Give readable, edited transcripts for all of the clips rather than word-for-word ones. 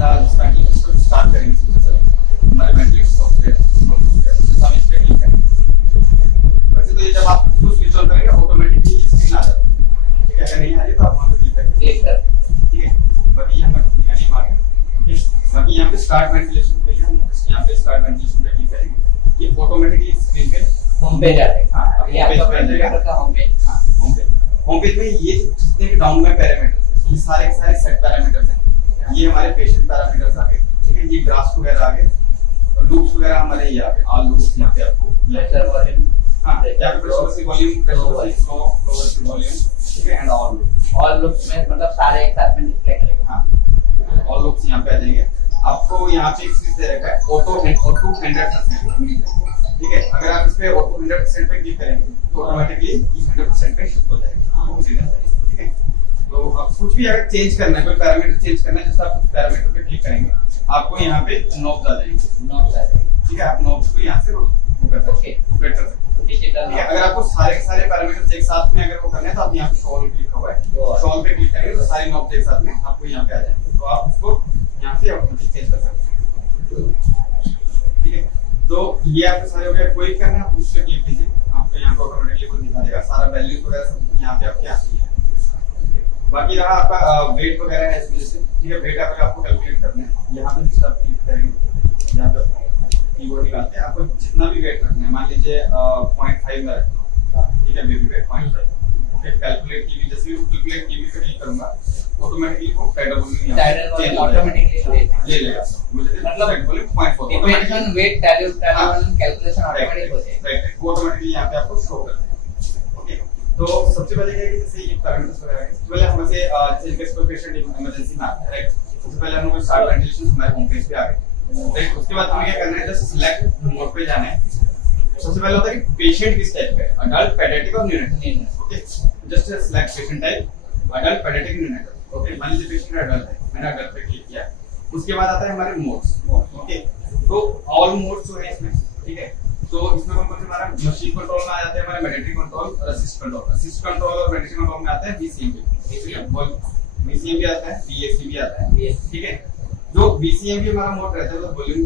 Start करेंगे हमारे ventilator software हम इस पे क्लिक करेंगे। वैसे तो ये जब आप स्विच ऑन करेंगे ऑटोमेटिकली स्क्रीन आ जाती है, ठीक है। अगर नहीं आ रही तो आप वहां पे क्लिक करके ठीक है। बाकी यहाँ पर नेम आ गया, बाकी यहाँ पे स्टार्ट वेंटिलेशन पे यहाँ पे स्टार्ट वेंटिलेशन पे क्लिक करेंगे, ये ऑटोमेटिकली स्क्रीन पे होम पेज आ जाएगा। हां ये आपका वेंटिलेटर का होम पेज। हां होम पेज में ये जितने भी डाउन में पैरामीटर्स हैं ये सारे के सारे सेट पैरामीटर्स हैं। ये हमारे पेशेंट पैरामीटर्स आ गए, ठीक है। ये ग्राफ्स वगैरह आ गए और लूप्स वगैरह हमारे ये आ गए, ऑल लूप्स यहाँ पे आपको लेक्चर वॉल्यूम, हां यहाँ पे pressure volume, pressure flow, volume, ठीक है। एंड ऑल लूप्स में मतलब सारे एक साथ में डिस्प्ले करेगा। हां ऑल लूप्स यहाँ पे आ जाएंगे। आपको यहाँ पे एक चीज दे रखा है ऑटो 100%, ठीक है। अगर आप इस पे ऑटो 100% पे क्लिक करेंगे तो ऑटोमेटिकली ये 100% पे शिफ्ट हो जाएगा, ठीक है। तो अब कुछ भी अगर चेंज करना है, कोई पैरामीटर चेंज करना है, जैसे आप कुछ पैरामीटर पे क्लिक करेंगे आपको यहाँ पे नॉब्स आ जाएंगे, ठीक है। आप नॉब्स को यहाँ से वो कर सकते हैं, सेट कर सकते हैं, ठीक है। अगर आपको सारे के सारे पैरामीटर्स एक साथ में अगर वो करने हैं तो आप यहाँ पे शॉल क्लिक हुआ है, शॉल पे क्लिक करेंगे तो सारे नॉब्स एक साथ में आपको यहाँ पे आ जाएंगे, तो आप उसको यहाँ से ऑटोमेटिक चेंज कर सकते हैं, ठीक है। तो ये आपके सारे हो गए। कोई करना है आप उस पे क्लिक कीजिए, आपको यहाँ पे ऑटोमेटिकली वो दिखा देगा, सारा वैल्यूज वगैरह सब यहाँ पे आपके आती है। बाकी रहा आपका वेट वगैरह है इसमें से, ठीक है। वेट आपको कैलकुलेट करना है, यहाँ पे जिस आप क्लिक करेंगे यहाँ पे कीबोर्ड निकालते हैं, आपको जितना भी वेट रखना है, मान लीजिए 0.5 में रखना है, ठीक है। Baby wait 0.5, okay. कैलकुलेट की भी जैसे कैलकुलेट की भी पे क्लिक करूंगा ऑटोमेटिकली वो टाइटल वॉल्यूम ऑटोमेटिकली ले लेगा, मुझे मतलब volume 0.4 depends on weight title volume calculation automatic हो जाएगा, राइट। वो ऑटोमेटिकली यहाँ पे आपको शो कर देगा, ओके। तो सबसे पहले क्या है कि जैसे ये पैरामीटर्स वगैरह हैं, पहले हम से जैसे केस कोई पेशेंट इमरजेंसी में आता है, राइट। सबसे पहले हम लोग स्टार्ट वेंटिलेशन हमारे होम पेज पे आ गए, राइट। उसके बाद हमें क्या करना है, जस्ट सिलेक्ट मोड पे जाना है। सबसे पहले होता है कि पेशेंट किस टाइप का है, अडल्ट, पेडियाट्रिक और neonatal, okay. Just select patient type, adult, paediatric, neonatal, okay. मान लीजिए पेशेंट अडल्ट है, मैंने अडल्ट पे क्लिक किया। उसके बाद आता है हमारे मोड्स, ओके। तो ऑल मोड्स जो है इसमें, ठीक है। तो इसमें कौन कौन से हमारा मशीन कंट्रोल में आ जाते हैं, हमारे मेडिट्री कंट्रोल और असिस्ट कंट्रोल। असिस्ट कंट्रोल और मेडिट्री कंट्रोल में आता है बीसीएमपी आता है, बीएससी भी आता है, ठीक है। जो बीसीएमपी हमारा मोड रहता है मतलब वॉल्यूम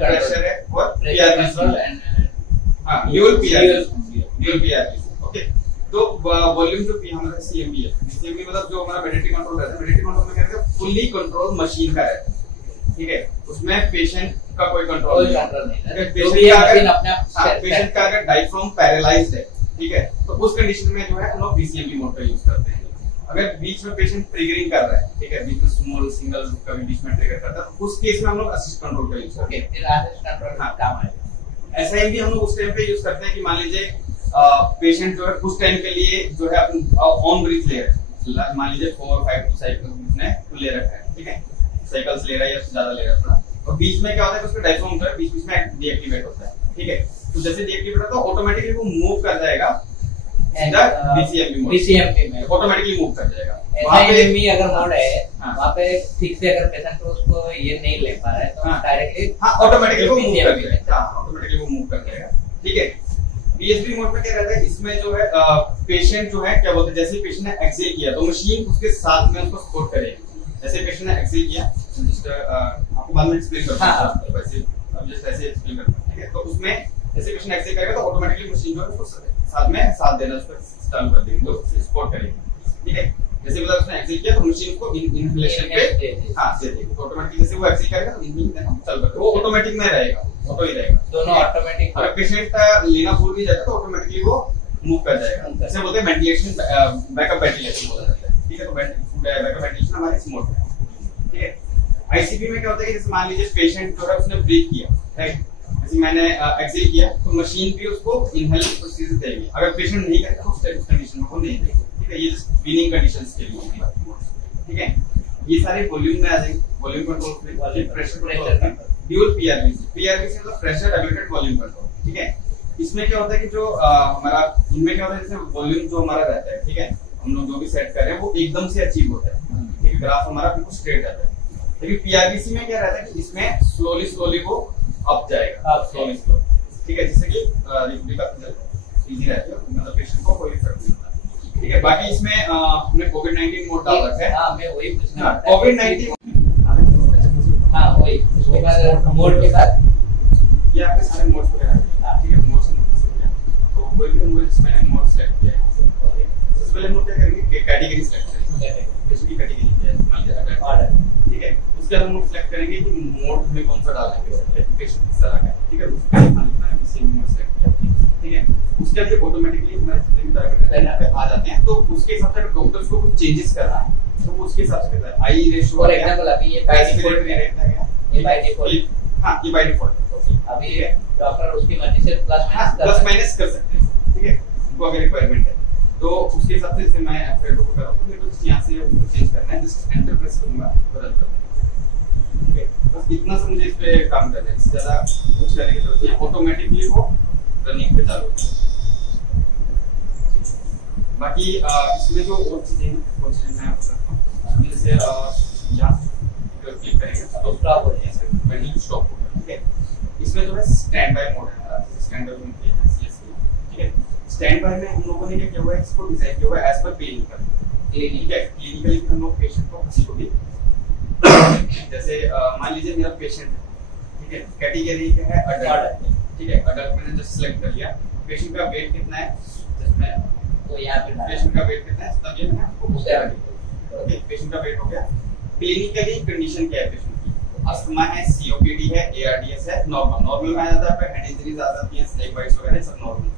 प्रेशर है और पीआरपी एंड हां ड्यूल पीआरपी, ओके। तो वॉल्यूम जो हमारा सीएमपी है, बीसीएमपी मतलब जो हमारा मेडिट्री कंट्रोल रहता है, मेडिट्री कंट्रोल में क्या रहता है, फुल्ली कंट्रोल मशीन का रहता है, ठीक है। उसमें पेशेंट का कोई कंट्रोल नहीं है। पेशेंट का अगर डायफ्राम पैरालाइज्ड है, ठीक है, तो उस कंडीशन में जो है हम लोग बीसीएमपी मोड का यूज करते हैं। अगर बीच में पेशेंट ट्रिगरिंग कर रहा है, ठीक है, बीच में स्मॉल सिंगल कभी बीच में ट्रिगर करता है, तो उस केस में हम लोग असिस्ट कंट्रोल का यूज करते हैं। फिर असिस्ट कंट्रोल का काम है। ऐसा ही भी हम लोग उस टाइम पे यूज करते हैं कि मान लीजिए पेशेंट जो है उस टाइम के लिए जो है अपना ऑन ब्रीथ ले रहा है, मान लीजिए 4-5 साइकिल उसने ले रखा है, ठीक है, साइकिल्स ले रहा है या ज्यादा ले रहा है, और बीच में क्या होता है कि उसका डायफ्राम जो है बीच में डीएक्टिवेट होता है, ठीक है। तो जैसे डीएक्टिवेट होता है तो ऑटोमेटिकली वो मूव कर जाएगा बीसीएमपी में, ऑटोमेटिकली मूव कर जाएगा। वहां पे अगर मोड है वहां पे ठीक से अगर पेशेंट उसको ये नहीं ले पा रहा है तो डायरेक्टली ऑटोमेटिकली वो मूव कर जाएगा, ऑटोमेटिकली वो मूव कर जाएगा, ठीक है। पीएचडी मोड में क्या रहता है, इसमें जो है पेशेंट जो है क्या बोलते हैं, जैसे पेशेंट ने एक्सेल किया तो मशीन उसके साथ में उसको सपोर्ट करेगी। जैसे पेशेंट ने एक्सेल किया, जस्ट आपको बाद में एक्सप्लेन करता हूं, वैसे अब जस्ट ऐसे एक्सप्लेन करता हूं, ठीक है। तो उसमें जैसे पेशेंट एक्सेल करेगा तो ऑटोमेटिकली मशीन जो है उसको साथ में साथ देना, उसको चालू कर देगी, तो सपोर्ट करेगी, ठीक है। जैसे मतलब उसने एक्सेल किया तो मशीन को इनहेलेशन पे हां दे देगी, तो ऑटोमेटिकली जैसे वो एक्सेल करेगा तो इनहेल देना चालू कर, वो ऑटोमेटिक में रहेगा, ऑटो ही रहेगा, दोनों ऑटोमेटिक। अगर पेशेंट लेना भूल भी जाता तो ऑटोमेटिकली वो मूव कर जाएगा। जैसे बोलते हैं वेंटिलेशन, बैकअप वेंटिलेशन बोला जाता है, ठीक है। तो बैकअप वेंटिलेशन हमारे इस मोड में, ठीक है। आईसीपी में क्या होता है कि जैसे मान लीजिए पेशेंट जो है उसने ब्रीथ किया, राइट, जैसे मैंने एक्सेल किया तो मशीन भी उसको इनहेल प्रोसीजर देगी। अगर पेशेंट नहीं करता तो उस टाइप कंडीशन में वो नहीं देगी, ठीक है। ये जस्ट वीनिंग कंडीशंस के लिए, ठीक है। ये सारे वॉल्यूम में आ जाएंगे, वॉल्यूम कंट्रोल में, प्रेशर कंट्रोल, ड्यूल पीआरपीसी मतलब प्रेशर रेगुलेटेड वॉल्यूम कंट्रोल, ठीक है। इसमें क्या होता है कि जो हमारा इनमें क्या होता है, जैसे वॉल्यूम जो हमारा रहता है, ठीक है, हम लोग जो भी सेट कर रहे हैं वो एकदम से अचीव होता है, ठीक है, ग्राफ हमारा बिल्कुल स्ट्रेट आता है। लेकिन पीआरपीसी में क्या रहता है कि इसमें स्लोली वो अप जाएगा, स्लोली, ठीक है, जिससे कि रिकवरी काफी इजी रहती है, मतलब पेशेंट को कोई इफेक्ट नहीं होता, ठीक है। बाकी इसमें हमने कोविड-19 मोड डाल रखा है। हां मैं वही पूछना, कोविड-19 हाँ वही, उसके बाद मोड के बाद ये आपके सारे मोड्स वगैरह हैं, ठीक है। मोड्स हो गया, तो कोई भी हमको इसमें मोड सेलेक्ट किया है। सबसे पहले हम लोग क्या करेंगे कि कैटेगरी सेलेक्ट करेंगे, पेशेंट की कैटेगरी क्या है, मान लीजिए अडल्ट, ठीक है। उसके बाद हम लोग सेलेक्ट करेंगे कि मोड में कौन सा डालना है, पेशेंट किस तरह का है, ठीक है। उसके बाद मैंने बीसीएम मोड सेलेक्ट किया, ठीक है। उसके बाद ये ऑटोमेटिकली हमारे जितने भी पैरामीटर यहाँ पे आ जाते हैं, तो उसके हिसाब से अगर डॉक्टर्स को कुछ चेंजेस करना है तो वो उसके हिसाब से करता है। आई रेशियो फॉर एग्जांपल अभी ये बाय डिफॉल्ट रेट है, ये बाय डिफॉल्ट, हाँ ये बाय डिफॉल्ट अभी डॉक्टर उसकी मर्जी से प्लस माइनस कर सकते हैं, ठीक है। उनको अगर रिक्वायरमेंट है तो उसके हिसाब से, जैसे मैं एफएडो को कर रहा हूं तो मेरे को यहां से उसको चेंज करना है, जस्ट एंटर प्रेस करूंगा तो रन कर देगा, ठीक है। बस इतना से मुझे इस पे काम करना है, इससे ज्यादा कुछ करने की जरूरत नहीं है। ऑटोमेटिकली वो रनिंग पे चालू होता है। बाकी इसमें जो और चीजें हैं वो चीजें मैं आपको बताता हूं। जैसे यहां क्लिक करेंगे तो स्टॉप हो जाएगा, रनिंग स्टॉप हो गया, ठीक है। इसमें जो है स्टैंड बाय मोड है, स्टैंड बाय मोड है सीएससी, ठीक है। स्टैंड बाय में हम लोगों ने क्या किया हुआ है, इसको डिजाइन किया हुआ है एज पर क्लिनिकल, ठीक है। क्लिनिकली हम लोग पेशेंट को किसी को भी जैसे मान लीजिए मेरा पेशेंट है, ठीक है, कैटेगरी क्या है अडल्ट, ठीक है। अडल्ट मैंने जस्ट सिलेक्ट कर लिया। पेशेंट का वेट कितना है, जिसमें तो यहाँ पे पेशेंट का वेट कितना है तब ये मैंने आपको पूछ दिया, ओके। पेशेंट का वेट हो गया। क्लिनिकली कंडीशन क्या है पेशेंट की, अस्थमा है, सीओपीडी है, एआरडीएस है, नॉर्मल में आ जाता है, पे हेड इंजरीज आ जाती हैं, स्नेक बाइट्स वगैरह सब नॉर्मल,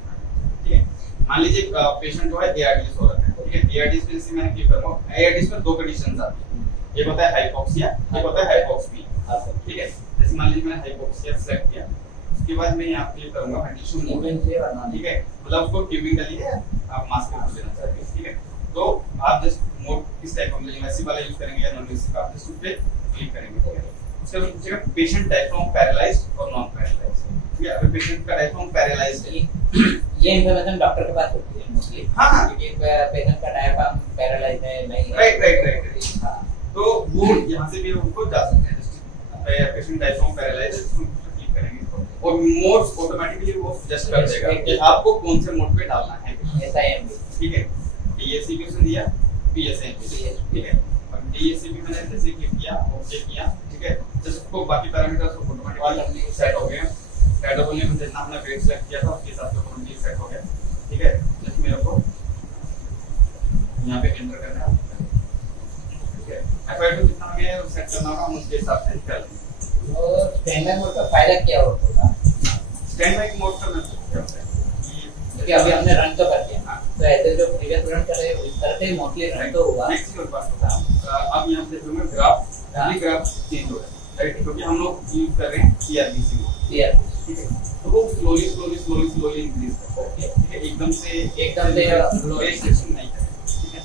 ठीक है। मान लीजिए पेशेंट जो है एआरडीएस हो रहा है, ठीक है। एआरडीएस में जैसे मैंने क्लिक करूंगा, एआरडीएस में दो कंडीशंस आती हैं, एक होता है हाइपोक्सिया, एक होता है हाइपोक्सिया, ठीक है। जैसे मान लीजिए मैंने हाइपोक्सिया सेलेक्ट किया, उसके बाद मैं यहां क्लिक करूंगा कंडीशन मोड से, ठीक है। मतलब उसको ट्यूबिंग डली है, आप मास्क को देना चाहते हैं, ठीक है। तो आप जस्ट मोड किस टाइप का, मतलब वैसी वाला यूज करेंगे या नॉन वैसी, आप जस्ट उस पे क्लिक करेंगे, ठीक है। उसके बाद पूछेगा पेशेंट डायफ्राम पैरालाइज्ड और नॉन पैरालाइज्ड, ठीक है। अगर पेशेंट का डायफ्राम पैरालाइज्ड है, ये इंफॉर्मेशन डॉक्टर के पास होती है मोस्टली, हां, क्योंकि पेशेंट का डायफ्राम पैरालाइज्ड है नहीं है, राइट। हां, तो वो यहां से भी उनको जा सकते हैं, जस्ट पेशेंट डायफ्राम पैरालाइज्ड है, उसको क्लिक करेंगे और मोड्स ऑटोमेटिकली वो सजेस्ट कर देगा कि आपको कौन से मोड पे डालना है, एसआईएम, ठीक है। डीएससी भी उसने दिया, पीएसएम भी, ठीक है। अब डीएससी भी मैंने जैसे क्लिक किया, ओके किया, ठीक है। जैसे उसको बाकी पैरामीटर्स को ऑटोमेटिकली सेट हो गए, सेट होने में जितना हमने वेट सेलेक्ट किया था उसके हिसाब से ऑटोमेटिकली सेट हो गया, ठीक है। जैसे मेरे को यहां पे एंटर करना है, ठीक है। एफआईडी जितना हमें सेट करना होगा हम उसके हिसाब से कर लेंगे। और स्टैंड बाय मोड का फायदा क्या होगा? स्टैंड बाय मोड का मैं क्या होता है क्योंकि अभी हमने रन तो कर दिया, तो ऐसे जो प्रीवियस रन कर रहे हैं इस तरह से मोस्टली रन तो होगा। नेक्स्ट मेरे पास होता है, अब यहां पे देखो मैं ग्राफ, अभी ग्राफ चेंज हो रहा है, राइट, क्योंकि हम लोग यूज कर रहे हैं सीआरबीसी को, ठीक है। तो वो स्लोली इंक्रीज करता है, ठीक है। एकदम से स्लोली सेक्शन नहीं करें, ठीक है।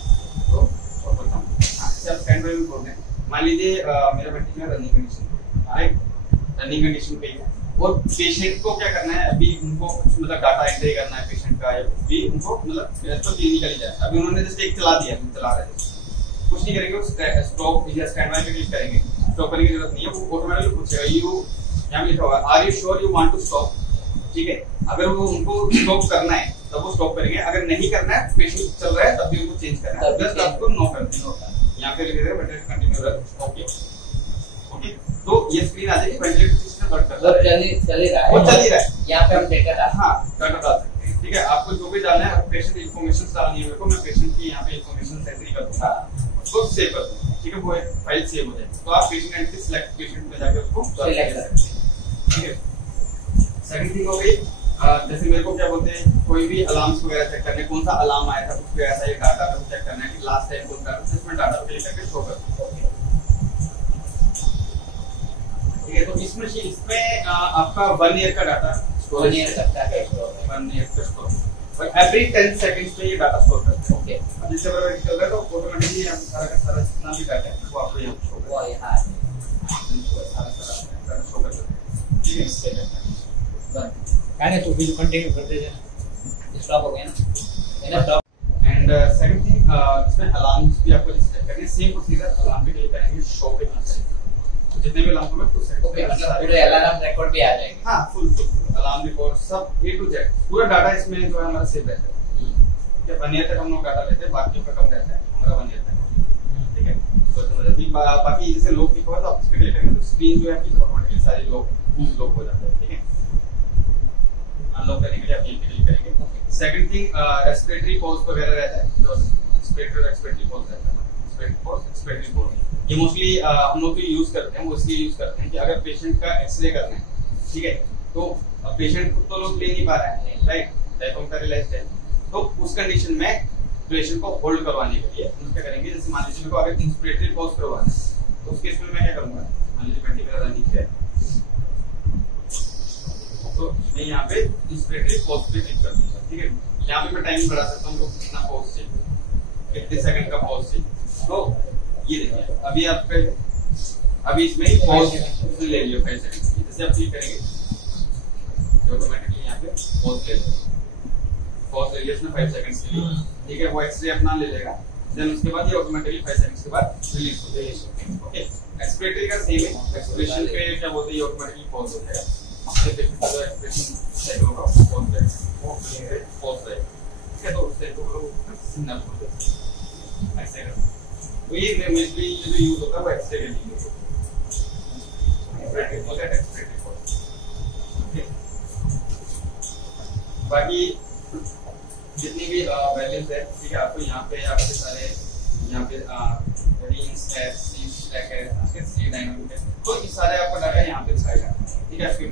तो और बताऊं, अच्छा स्टैंड बाय में बोलते हैं, मान लीजिए मेरा बच्चे में running condition, right, running condition पे है और पेशेंट को क्या करना है, अभी उनको मतलब डाटा एंट्री करना है पेशेंट का, या भी उनको मतलब तो क्लिनिकली जाए। अभी उन्होंने जस्ट एक चला दिया, चला रहे हैं, कुछ नहीं करेंगे, स्टॉप या स्टैंड बाय पे क्लिक करेंगे, स्टॉप करने की जरूरत नहीं है, वो ऑटोमेटिकली पूछेगा यू, यहां लिखा हुआ are you sure you want to stop, ठीक है। अगर वो उनको स्टॉप करना है तब वो स्टॉप करेंगे, अगर नहीं करना है, पेशेंट चल रहा है तब भी उनको चेंज करना है, जस्ट आपको नो कर देना होता है। यहां पे लिख देगा वेंटिलेटर कंटिन्यू रन, ओके। तो ये स्क्रीन आ जाएगी, वेंटिलेटर सिस्टम वर्क कर रहा है, चल ही रहा है, वो चल ही रहा है। यहां पे हम डेटा डाल, हां डाटा डाल सकते हैं, ठीक है। आपको जो भी डालना है, पेशेंट इंफॉर्मेशन डालनी है, मेरे को मैं पेशेंट की यहां पे इंफॉर्मेशन एंट्री कर दूंगा, उसको सेव कर दूंगा, ठीक है। वो फाइल सेव हो जाएगी, तो आप पेशेंट एंट्री सिलेक्ट पेशेंट में जाके उसको सिलेक्ट कर सकते हैं, ठीक है। सेकंड थिंग हो गई, जैसे मेरे को क्या बोलते हैं, कोई भी अलार्म्स वगैरह चेक करने, कौन सा अलार्म आया था, कुछ भी ऐसा, ये डाटा को चेक करना है कि लास्ट टाइम कौन सा, इसमें डाटा क्लिक करके शो कर दूं, ठीक है। तो इसमें आपका 1 ईयर का डाटा स्टोर नहीं सकता है, 1 ईयर का स्टोर, और एवरी 10 सेकंड्स पे ये डाटा स्टोर करते हैं, ओके। अब जिससे बराबर चल रहा है तो ऑटोमेटिकली हम सारा का सारा जितना भी डाटा है वो आपको यहां पे शो वो यहाँ सारा डाटा शो कर देते हैं, ठीक है। कहने तो बिल कंटिन्यू करते जाना, स्टॉप हो गया ना, स्टॉप। एंड सेकंड थिंग, इसमें अलार्म्स भी आपको सेट करने, सेम प्रोसीजर, अलार्म पे क्लिक करेंगे, शो पे क्लिक करेंगे, तो जितने भी अलार्म होंगे कुछ सेट, ओके, मतलब पूरे अलार्म रिकॉर्ड भी आ जाएंगे, हां फुल अलार्म रिकॉर्ड सब A to Z पूरा डाटा इसमें जो है हमारा सेव रहता है, ठीक है। 1 ईयर तक हम लोग डाटा लेते हैं, बाकी का कम रहता है हमारा 1 ईयर तक, ठीक है। हो जाती है। बाकी जैसे लॉक लिखा हुआ तो आप इस पे क्लिक करेंगे तो स्क्रीन जो है आपकी ऑटोमेटिकली सारी लॉक हो जाता है। ठीक है, अनलॉक करने के लिए आप ये क्लिक करेंगे। सेकंड थिंग, रेस्पिरेटरी पॉज वगैरह रहता है, जो इंस्पिरेटरी और एक्सपिरेटरी पॉज रहता है। इंस्पिरेटरी पॉज, एक्सपिरेटरी पॉज, ये मोस्टली हम लोग तो यूज करते हैं, वो इसलिए यूज करते हैं कि अगर पेशेंट का एक्सरे करना है, ठीक है, तो पेशेंट खुद तो लोग ले नहीं पा रहा है, राइट, डायफ्राम पैरालाइज्ड है, तो उस कंडीशन में पेशेंट को होल्ड करवाने के लिए हम क्या करेंगे, जैसे मान लीजिए मेरे को अगर इंस्पिरेटरी पॉज करवाना है तो उस केस में मैं क्या करूंगा, मान लीजिए 20 मेरा रनिंग है तो मैं यहाँ पे इंस्पिरेटरी पॉज पे क्लिक कर दूंगा। ठीक है, यहाँ पे मैं टाइम बढ़ा सकता हूँ, कितना पॉज चाहिए, कितने सेकंड का पॉज चाहिए। तो ये देखिए अभी इसमें ही पॉज ले लियो 5 सेकंड, जैसे आप क्लिक करेंगे ऑटोमेटिकली यहाँ पे पॉज ले लेगा, पॉज ले लिया इसने 5 सेकंड्स के लिए। ठीक है, वो एक्सरे अपना ले लेगा, देन उसके बाद ये ऑटोमेटिकली 5 सेकंड्स के बाद रिलीज हो जाएगा। ओके, एक्सपिरेटरी का सेम है, एक्सपिरेशन पे क्या बोलते हैं, ऑटोमेटिकली पॉज हो जाएगा, पेशेंट का जो एक्सप्रेशन साइकिल होगा पॉज रहेगा, ओके पॉज रहेगा। ठीक है, तो उससे तो वो सिग्नल हो जाता है ऐसे कर। तो ये मेनली ये जो यूज होता है वो एक्सरे के लिए होता है, एक्सपिरेटरी पॉज। ओके, बाकी जितनी भी वैल्यूज है, ठीक है, आपको यहाँ पे आपके सारे यहाँ पे रेंज है, सी स्टैक है, उसके सी डायनामिक है, तो ये सारे आपका डाटा यहाँ पे दिखाएगा। ठीक है, आपके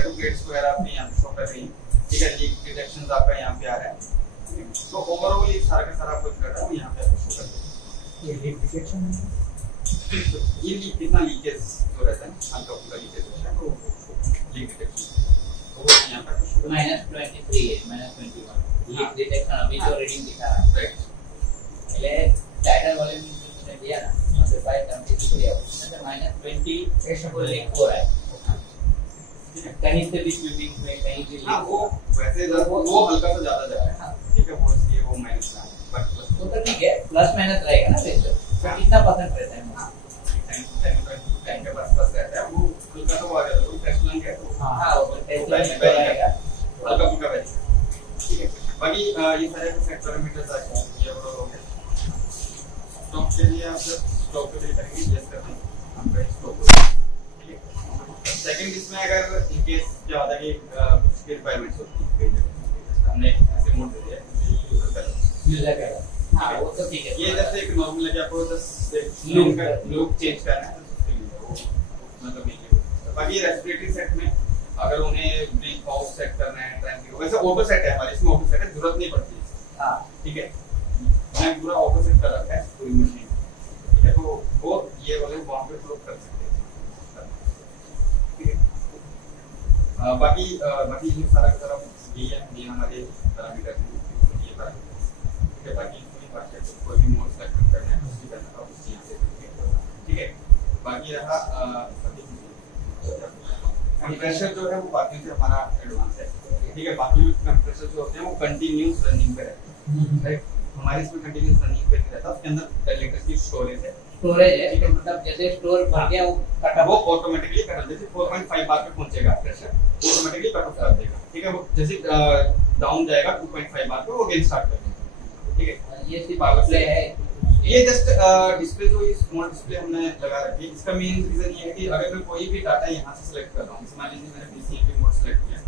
ब्लड प्लेट्स वगैरह आपके यहाँ पे शो कर रही हैं। ठीक है, लीक डिटेक्शंस आपका यहाँ पे आ रहा है, तो ओवरऑल ये सारा का सारा आपको डाटा वो यहाँ पे आपको शो कर देगा। ये लीक डिटेक्शन है, ये लीक कितना लीकेज जो रहता है, हल्का फुल्का लीकेज होता है तो लीक डिटेक्शन तो वो यहाँ पे शो कर -23 है, -21 लीक डिटेक्शन अभी जो रीडिंग दिखा रहा है, राइट। पहले टाइटल वॉल्यूम में दिया ना, मतलब 573 है, उसमें -20 को लीक हो रहा है, कहीं से भी ट्यूबिंग में कहीं भी हाँ, वो वैसे वो हल्का सा ज्यादा जा रहा है। ठीक है, वो इसलिए वो माइनस का बट प्लस वो तो ठीक है, प्लस माइनस रहेगा ना रेशियो, तो कितना परसेंट रहता है? हाँ 10 के पास रहता है, वो हल्का तो आ जाता है, वो टेस्ट लंग है तो हाँ वो टेस्ट रहेगा, हल्का फुल्का रहेगा। ठीक है, बाकी ये सारे सेट पैरामीटर्स आ गए, ये ओवरऑल हो गया। स्टॉक के लिए आप जब स्टॉक के लिए करेंगे यस करते हैं, आपका स्टॉक हो गया। ठीक है, सेकंड इसमें अगर इन केस क्या होता है कि कुछ की रिक्वायरमेंट्स होती है, हमने ऐसे मोड दे दिया है यूजर का, हाँ वो तो ठीक है। ये जैसे एक नॉर्मल है कि आपको जस्ट लुक चेंज करना है तो मतलब ये। बाकी रेस्पिरेटरी सेट में अगर उन्हें ब्रीथ पाउच सेट करना है, ट्रांसफर वैसे ऑटो सेट है हमारे, इसमें ऑटो सेट है, जरूरत नहीं पड़ती है। हां ठीक है, मैं पूरा ऑटो सेट कर रखा है पूरी मशीन। ठीक है, तो वो ये वाले वहां पे फ्लो कर सकते हैं। ठीक है, बाकी ये सारा का सारा ये है, ये हमारे पैरामीटर हैं, ये पैरामीटर। ठीक है, बाकी कोई बात है, कोई भी मोड सेलेक्ट करना है उसकी करना है उसी यहाँ से। ठीक है, बाकी रहा कंप्रेसर जो है वो बाकी से हमारा एडवांस है। ठीक है, बाकी कंप्रेसर जो होते हैं वो कंटीन्यूअस रनिंग पे रहते हैं, राइट। हमारे इसमें कंटीन्यूअस रनिंग पे नहीं रहता, उसके अंदर इलेक्ट्रिसिटी स्टोरेज है, तो मतलब जैसे स्टोर भर गया वो कट ऑफ, वो ऑटोमेटिकली कट ऑफ, जैसे 4.5 बार पे पहुंचेगा प्रेशर वो ऑटोमेटिकली कट ऑफ कर देगा। ठीक है, वो जैसे डाउन जाएगा 2.5 बार पे वो अगेन स्टार्ट कर देगा। ठीक है, ये सिर्फ डिस्प्ले है, ये जस्ट डिस्प्ले जो ये स्मॉल डिस्प्ले हमने लगा रखी है, इसका मेन रीजन ये है कि अगर मैं कोई भी डाटा यहाँ से सिलेक्ट कर रहा हूँ, मान लीजिए मैंने पीसीएमपी मोड सिलेक्ट किया,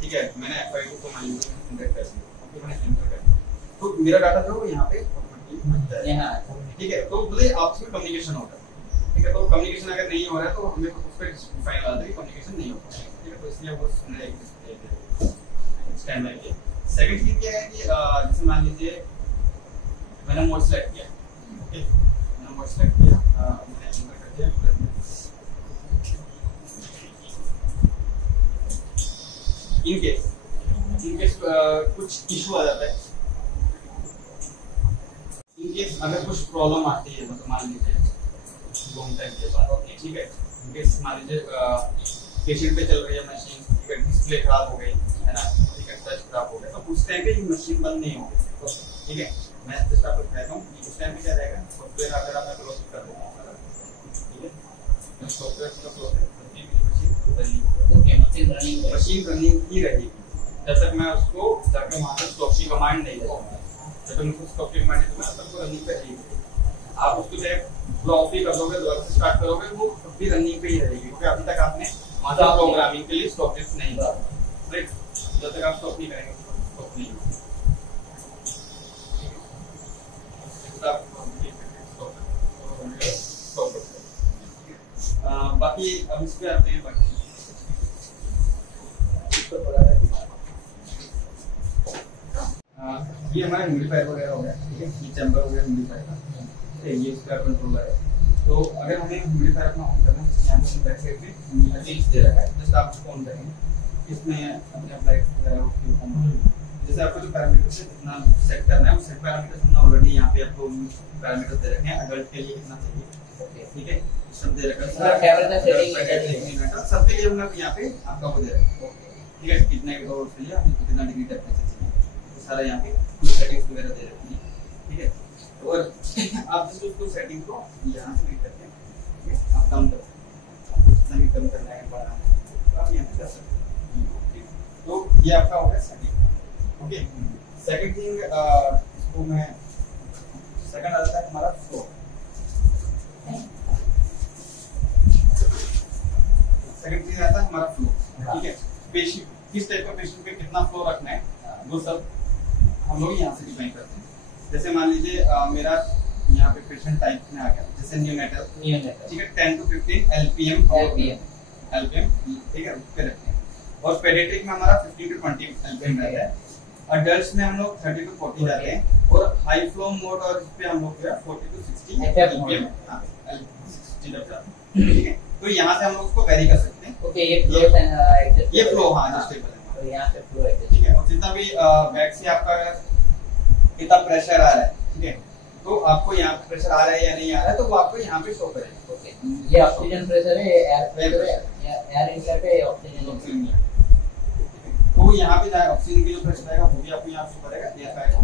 ठीक है, मैंने F5 को मान लीजिए इंटर कर दिया, ओके, मैंने एंटर कर दिया, तो मेरा डाटा जो है यहाँ पे ऑटोमेटिकली बन जाएगा। यहाँ ठीक है, तो मतलब आपस में कम्युनिकेशन होता है। ठीक है, तो कम्युनिकेशन अगर नहीं हो रहा है तो हमें उस पर फाइन आता है कि कम्युनिकेशन नहीं हो रहा है। ठीक है, तो इसलिए वो हमने एक डिस्प्ले स्टैंड बाय किया। सेकंड चीज ये है कि जैसे मान लीजिए मैंने मोड सेलेक्ट किया, ओके, मैंने मोड सेलेक्ट किया, मैंने एंटर कर दिया, इन केस कुछ इशू आ जाता है, इन केस अगर कुछ प्रॉब्लम आती है, मतलब मान लीजिए लॉन्ग टाइम के बाद, ओके, ठीक है, इन केस मान लीजिए पेशेंट पे चल रही है मशीन, ठीक है, डिस्प्ले खराब हो गई है ना, ठीक है, टच खराब हो गया, तो उस टाइम पे ये मशीन बंद नहीं होगी। ठीक है, मैं जस्ट आपको दिखाता हूँ कि उस टाइम पे क्या रहेगा, सॉफ्टवेयर अगर आप क्लोज कर देंगे, ठीक है, सॉफ्टवेयर का क्लोज है, तभी मेरी machine running, okay, machine running ही रहेगी जब तक मैं उसको जाके वहां से स्टॉप की कमांड नहीं दूंगा। जब तक मुझे स्टॉप की कमांड नहीं दूंगा तब तक वो रनिंग पे रहेगी। आप उसको जो ऑफ ही कर दोगे, दोबारा से स्टार्ट करोगे, वो भी रनिंग पे ही रहेगी, क्योंकि अभी तक आपने मतलब प्रोग्रामिंग के लिए स्टॉप लिस्ट नहीं किया, राइट? जब तक आप स्टॉप नहीं करेंगे स्टॉप नहीं होगा। बाकी अब इस पे आते हैं। बाकी ये हमारे ह्यूमिडिफायर वगैरह हो गया, ठीक है, ये चैम्बर वगैरह ह्यूमिडिफायर का, ठीक है, ये इसका कंट्रोलर है। तो अगर हमें ह्यूमिडिफायर अपना ऑन करना है, यहाँ पे बैक साइड पे चेंज दे रखा है, जस्ट आप इसको ऑन करेंगे, इसमें अपने लाइट वगैरह जैसे आपको जो पैरामीटर से कितना सेट करना है, वो सेट पैरामीटर हमने ऑलरेडी यहाँ पे आपको पैरामीटर दे रखे हैं। अडल्ट के लिए कितना चाहिए, ठीक है, सब दे रखा है, कैमरा सेटिंग सबके लिए हमने यहाँ पे आपका वो दे रखा है, ठीक है, कितने के लिए आपको कितना डिग्री टेम्परेचर चाहिए, सारा यहाँ पे सेटिंग्स वगैरह दे रखी है, ठीक है। और आप जैसे उसको सेटिंग को यहाँ से भी करते हैं, ठीक है, आप कम कर सकते हैं, कितना भी कम करना है बढ़ाना है तो आप यहाँ पे कर सकते हैं। तो ये आपका हो गया सेटिंग, ओके। सेकंड थिंग इसको मैं सेकंड आता है हमारा फ्लो। सेकंड चीज आता है हमारा फ्लो, ठीक है, पेशेंट किस टाइप का पेशेंट पे कितना फ्लो रखना है वो सब हम लोग यहाँ से डिफाइन करते हैं। जैसे मान लीजिए मेरा यहाँ पे पेशेंट टाइप में आ गया, जैसे न्यूनेटल, ठीक है, 10 to 15 एलपीएम, ठीक है, पे रखते हैं। और पेडियाट्रिक में हमारा 15 to 20 एलपीएम रहता है। अडल्ट्स में हम लोग 30 to 40 जाते हैं, और हाई फ्लो मोड और इस पे हम लोग 40 to 60 एलपीएम, हां 60 तक जाते हैं, ठीक है। तो यहाँ से हम लोग उसको वेरी कर सकते हैं। ओके, ये फ्लो एडजस्ट, ये फ्लो हां एडजस्टेबल है, तो यहाँ से फ्लो एडजस्ट, ठीक है। और जितना भी बैक से आपका कितना प्रेशर आ रहा है, ठीक है, तो आपको यहाँ पे प्रेशर आ रहा है या नहीं आ रहा है, तो वो आपको यहाँ पे शो करेगा। ओके, ये ऑक्सीजन प्रेशर है, एयर प्रेशर है, या एयर इनलेट है, ऑक्सीजन है। तो यहाँ पे ऑक्सीजन की जो प्रेशर आएगा वो भी आपको यहाँ शो करेगा, एयर का आएगा।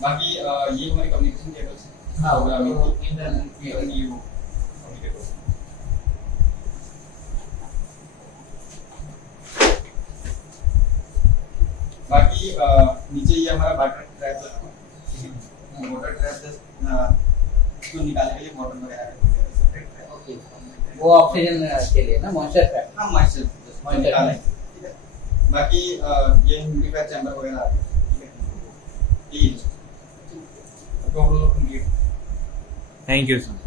बाकी ये हमारी कम्युनिकेशन केबल्स है, हां, प्रोग्रामिंग इंटरनेट ये वो कम्युनिकेटर। बाकी नीचे ये हमारा वाटर ट्रैप लगा हुआ है, वाटर ट्रैप इसको निकालने के लिए वाटर वगैरह सेपरेट है, ओके। वो ऑक्सीजन के लिए ना, मॉइस्चर ट्रैप, हां मॉइस्चर निकालने, ठीक है। बाकी ये ह्यूमिडिफायर चैम्बर वगैरह आ गया, ठीक है, ये तो हम लोग कंप्लीट। Thank you sir.